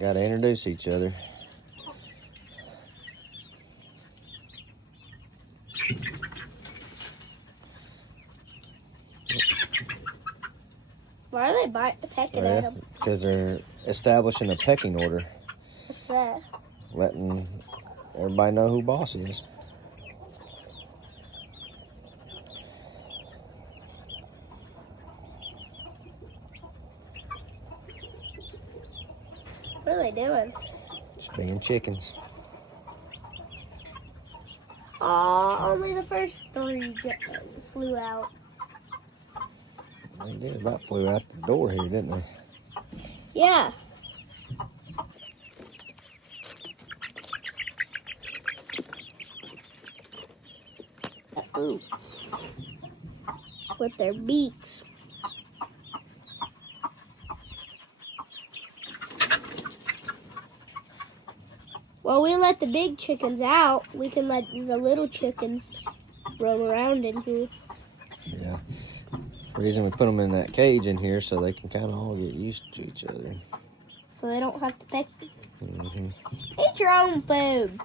Got to introduce each other. Why are they pecking at him? Because they're establishing a pecking order. What's that? Letting everybody know who boss is. What are they doing? Just being chickens. Aw, only the first three flew out. They did about flew out the door here, didn't they? Yeah. Ooh. With their beaks. Well, we let the big chickens out. We can let the little chickens roam around in here. Yeah. The reason we put them in that cage in here so they can kind of all get used to each other. So they don't have to peck. Mm-hmm. Eat your own food.